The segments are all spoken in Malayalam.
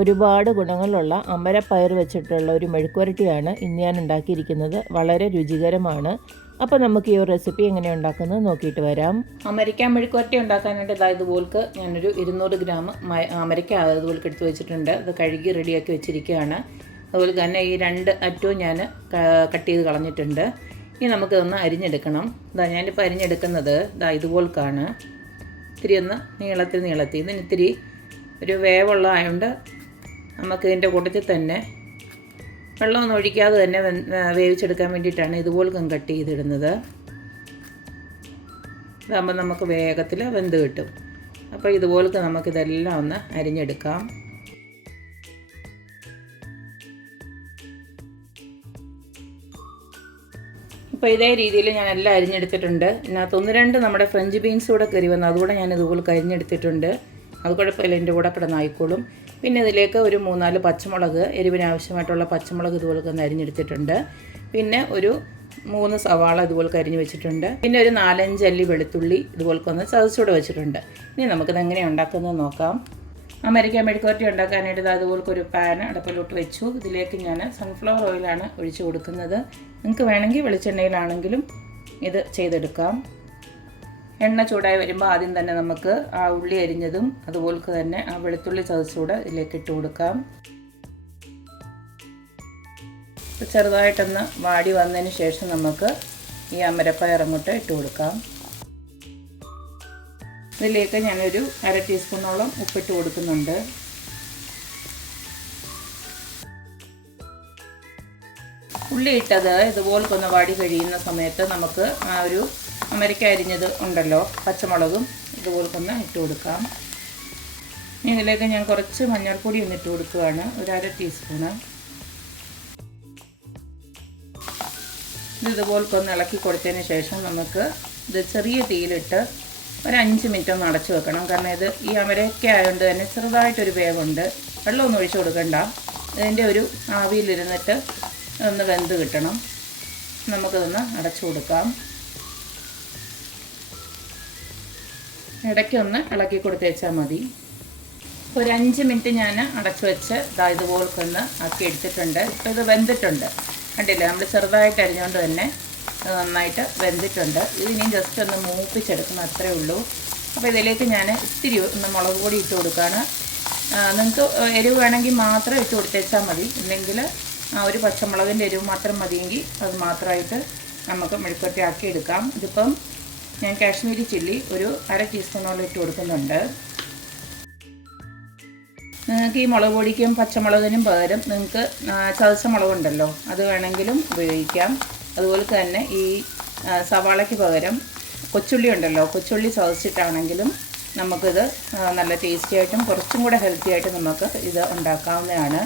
ഒരുപാട് ഗുണങ്ങളുള്ള അമരപ്പയർ വെച്ചിട്ടുള്ള ഒരു മെഴുക്കുവരട്ടിയാണ് ഇന്ന് ഞാൻ ഉണ്ടാക്കിയിരിക്കുന്നത്. വളരെ രുചികരമാണ്. അപ്പോൾ നമുക്ക് ഈ ഒരു റെസിപ്പി എങ്ങനെ ഉണ്ടാക്കുന്നത് നോക്കിയിട്ട് വരാം. അമരിക്ക മെഴുക്കുവരട്ടി ഉണ്ടാക്കാനായിട്ട് ഇതുപോൾക്ക് ഞാനൊരു 200 ഗ്രാം അമരിക്ക അതുപോലേക്ക് എടുത്ത് വെച്ചിട്ടുണ്ട്. അത് കഴുകി റെഡിയാക്കി വെച്ചിരിക്കുകയാണ്. അതുപോലെ തന്നെ ഈ 2 അറ്റവും ഞാൻ കട്ട് ചെയ്ത് കളഞ്ഞിട്ടുണ്ട്. ഇനി നമുക്കിതൊന്ന് അരിഞ്ഞെടുക്കണം. ഞാനിപ്പോൾ അരിഞ്ഞെടുക്കുന്നത് ഇതുപോൽക്കാണ്. ഇത്തിരി ഒന്ന് നീളത്തിൽ ഇതിന് ഇത്തിരി ഒരു വേവുള്ള ആയതുകൊണ്ട് നമുക്കിതിൻ്റെ കൂട്ടത്തിൽ തന്നെ വെള്ളമൊന്നും ഒഴിക്കാതെ തന്നെ വേവിച്ചെടുക്കാൻ വേണ്ടിയിട്ടാണ് ഇതുപോൽക്കും കട്ട് ചെയ്തിടുന്നത്. ഇതാകുമ്പോൾ നമുക്ക് വേഗത്തിൽ വെന്ത് കിട്ടും. അപ്പോൾ ഇതുപോലൊക്കെ നമുക്കിതെല്ലാം ഒന്ന് അരിഞ്ഞെടുക്കാം. ഇപ്പോൾ ഇതേ രീതിയിൽ ഞാൻ എല്ലാം അരിഞ്ഞെടുത്തിട്ടുണ്ട്. ഇതിനകത്ത് 1-2 നമ്മുടെ ഫ്രഞ്ച് ബീൻസ് കൂടെ കയറി വന്നു, അതുകൂടെ ഞാൻ ഇതുപോലെ അരിഞ്ഞെടുത്തിട്ടുണ്ട്. അത് കുഴപ്പമില്ല, എൻ്റെ കൂടെ കിടന്നായിക്കോളും. പിന്നെ ഇതിലേക്ക് ഒരു 3-4 പച്ചമുളക്, എരിവിന് ആവശ്യമായിട്ടുള്ള പച്ചമുളക് ഇതുപോലെ ഒന്ന് അരിഞ്ഞെടുത്തിട്ടുണ്ട്. പിന്നെ ഒരു 3 സവാള ഇതുപോലെ അരിഞ്ഞ് വെച്ചിട്ടുണ്ട്. പിന്നെ ഒരു 4-5 അല്ലി വെളുത്തുള്ളി ഇതുപോലെ ഒന്ന് ചതച്ചുകൂടെ വെച്ചിട്ടുണ്ട്. ഇനി നമുക്കിത് എങ്ങനെയാണ് ഉണ്ടാക്കുന്നത് നോക്കാം. അമരിക്ക മെഴുക്കുവരട്ടി ഉണ്ടാക്കാനായിട്ട് അതുപോലെ ഒരു പാൻ അടുപ്പിലോട്ട് വെച്ചു. ഇതിലേക്ക് ഞാൻ സൺഫ്ലവർ ഓയിലാണ് ഒഴിച്ചു കൊടുക്കുന്നത്. നിങ്ങൾക്ക് വേണമെങ്കിൽ വെളിച്ചെണ്ണയിലാണെങ്കിലും ഇത് ചെയ്തെടുക്കാം. എണ്ണ ചൂടായി വരുമ്പോൾ ആദ്യം തന്നെ നമുക്ക് ആ ഉള്ളി അരിഞ്ഞതും അതുപോലെ തന്നെ ആ വെളുത്തുള്ളി ചതച്ചുകൂടെ ഇതിലേക്ക് ഇട്ട് കൊടുക്കാം. ചെറുതായിട്ടൊന്ന് വാടി വന്നതിന് ശേഷം നമുക്ക് ഈ അമരപ്പയർ അങ്ങോട്ട് ഇട്ട് കൊടുക്കാം. ഇതിലേക്ക് ഞാനൊരു 1/2 ടീസ്പൂണോളം ഉപ്പിട്ട് കൊടുക്കുന്നുണ്ട്. ഉള്ളി ഇട്ടത് ഇതുപോലൊന്ന് വാടി കഴിയുന്ന സമയത്ത് നമുക്ക് ആ ഒരു അമരിക്ക അരിഞ്ഞത് ഉണ്ടല്ലോ, പച്ചമുളകും ഇതുപോലൊന്ന് ഇട്ട് കൊടുക്കാം. ഇനി ഇതിലേക്ക് ഞാൻ കുറച്ച് മഞ്ഞൾപ്പൊടി ഒന്ന് ഇട്ട് കൊടുക്കുകയാണ്, ഒരു 1/2 ടീസ്പൂണ്. ഇതുപോലൊന്ന് ഇളക്കി കൊടുത്തതിന് ശേഷം നമുക്ക് ഇത് ചെറിയ തീയിലിട്ട് ഒരു 5 മിനിറ്റ് ഒന്ന് അടച്ചു വെക്കണം. കാരണം ഇത് ഈ അമരക്ക ആയതുകൊണ്ട് തന്നെ ചെറുതായിട്ടൊരു വേവുണ്ട്. വെള്ളമൊന്നും ഒഴിച്ചു കൊടുക്കണ്ട. ഇതിൻ്റെ ഒരു ആവിയിലിരുന്നിട്ട് ഒന്ന് വെന്ത് കിട്ടണം. നമുക്കിതൊന്ന് അടച്ചു കൊടുക്കാം. ഇടയ്ക്കൊന്ന് ഇളക്കി കൊടുത്തേച്ചാൽ മതി. ഒരു 5 മിനിറ്റ് ഞാൻ അടച്ചു വെച്ച് ഇതുപോലൊന്ന് ആക്കി എടുത്തിട്ടുണ്ട്. ഇപ്പോൾ ഇത് വെന്തിട്ടുണ്ട്, കണ്ടില്ലേ? നമ്മൾ ചെറുതായിട്ട് അരിഞ്ഞുകൊണ്ട് തന്നെ നന്നായിട്ട് വെന്തിട്ടുണ്ട്. ഇതിനെയും ജസ്റ്റ് ഒന്ന് മൂപ്പിച്ചെടുക്കണം, അത്രയേ ഉള്ളൂ. അപ്പോൾ ഇതിലേക്ക് ഞാൻ ഇത്തിരി ഒന്ന് മുളക് പൊടി ഇട്ട് കൊടുക്കുകയാണ്. നിങ്ങൾക്ക് എരിവ് വേണമെങ്കിൽ മാത്രം ഇട്ട് കൊടുത്തേച്ചാൽ മതി. ഇല്ലെങ്കിൽ ഒരു പച്ചമുളകിൻ്റെ എരിവ് മാത്രം മതിയെങ്കിൽ അത് മാത്രമായിട്ട് നമുക്ക് മെഴുക്കുവരട്ടി ആക്കി എടുക്കാം. ഇതിപ്പം ഞാൻ കാശ്മീരി ചില്ലി ഒരു 1/2 ടീസ്പൂണോളം ഇട്ട് കൊടുക്കുന്നുണ്ട്. നിങ്ങൾക്ക് ഈ മുളക് പൊടിക്കും പച്ചമുളകിനും പകരം നിങ്ങൾക്ക് ചതച്ച മുളകുണ്ടല്ലോ, അത് വേണമെങ്കിലും ഉപയോഗിക്കാം. അതുപോലെ തന്നെ ഈ സവാളയ്ക്ക് പകരം കൊച്ചുള്ളി ഉണ്ടല്ലോ, കൊച്ചുള്ളി ചതച്ചിട്ടാണെങ്കിലും നമുക്കിത് നല്ല ടേസ്റ്റി ആയിട്ടും കുറച്ചും കൂടെ ഹെൽത്തി ആയിട്ടും നമുക്ക് ഇത് ഉണ്ടാക്കാവുന്നതാണ്.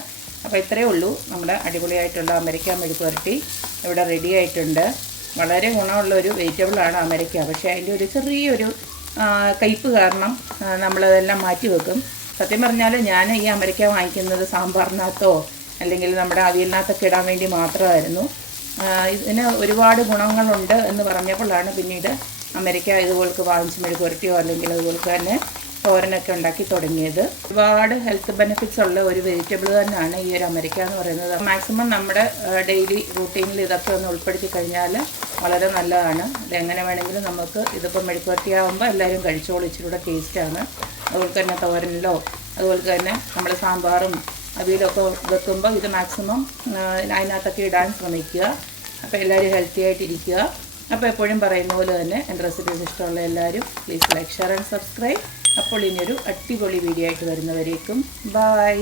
അപ്പോൾ ഇത്രയേ ഉള്ളൂ, നമ്മുടെ അടിപൊളിയായിട്ടുള്ള അമരിക്ക മെഴുക്കുവരട്ടി ഇവിടെ റെഡി ആയിട്ടുണ്ട്. വളരെ ഗുണമുള്ളൊരു വെജിറ്റബിളാണ് അമരിക്ക. പക്ഷേ അതിൻ്റെ ഒരു ചെറിയൊരു കയ്പ്പ് കാരണം നമ്മളതെല്ലാം മാറ്റി വെക്കും. സത്യം പറഞ്ഞാൽ ഞാൻ ഈ അമരിക്ക വാങ്ങിക്കുന്നത് സാമ്പാറിനകത്തോ അല്ലെങ്കിൽ നമ്മുടെ അവിയലിനകത്തൊക്കെ ഇടാൻ വേണ്ടി മാത്രമായിരുന്നു. ഇതിന് ഒരുപാട് ഗുണങ്ങളുണ്ട് എന്ന് പറഞ്ഞപ്പോഴാണ് പിന്നീട് അമരിക്ക ഇതുപോലൊക്കെ വാങ്ങിച്ച് മെഴുക്കുവരട്ടിയോ അല്ലെങ്കിൽ അതുപോലെ തന്നെ തോരനൊക്കെ ഉണ്ടാക്കി തുടങ്ങിയത്. ഒരുപാട് ഹെൽത്ത് ബെനിഫിറ്റ്സ് ഉള്ള ഒരു വെജിറ്റബിൾ തന്നെയാണ് ഈ ഒരു അമരിക്ക എന്ന് പറയുന്നത്. മാക്സിമം നമ്മുടെ ഡെയിലി റൂട്ടീനിൽ ഇതൊക്കെ ഒന്ന് ഉൾപ്പെടുത്തി കഴിഞ്ഞാൽ വളരെ നല്ലതാണ്. ഇതെങ്ങനെ വേണമെങ്കിലും നമുക്ക് ഇതിപ്പോൾ മെഴുക്കുവരട്ടിയാകുമ്പോൾ എല്ലാവരും കഴിച്ചോളൂ, ഇച്ചിരി കൂടെ ടേസ്റ്റാണ്. അതുപോലെ തന്നെ തോരനിലോ അതുപോലെ തന്നെ നമ്മൾ സാമ്പാറും അവിയലൊക്കെ വെക്കുമ്പോൾ ഇത് മാക്സിമം അതിനകത്തൊക്കെ ഇടാൻ ശ്രമിക്കുക. അപ്പോൾ എല്ലാവരും ഹെൽത്തി ആയിട്ടിരിക്കുക. അപ്പോൾ എപ്പോഴും പറയുന്ന പോലെ തന്നെ എൻ്റെ റെസിപ്പീസ് ഇഷ്ടമുള്ള എല്ലാവരും please like, share and subscribe. അപ്പോൾ ഇനിയൊരു അടിപൊളി വീഡിയോ ആയിട്ട് വരുന്നവരേക്കും ബൈ.